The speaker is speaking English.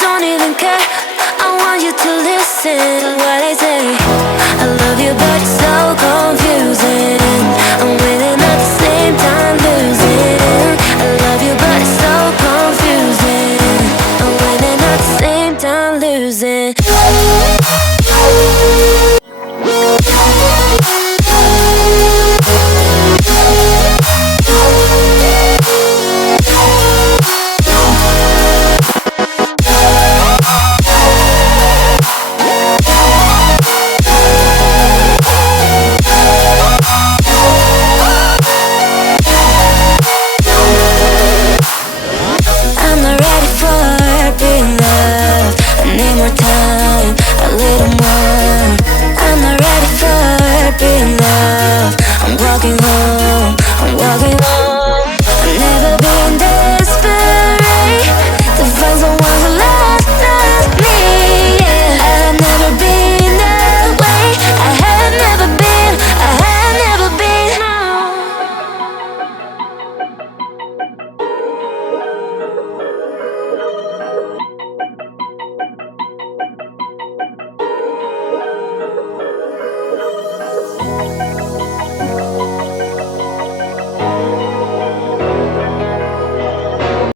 don't even care. I want you to listen to what I say. I love you but it's so confusing. I'm winning at the same time losing. I love you but it's so confusing. I'm winning at the same time losing.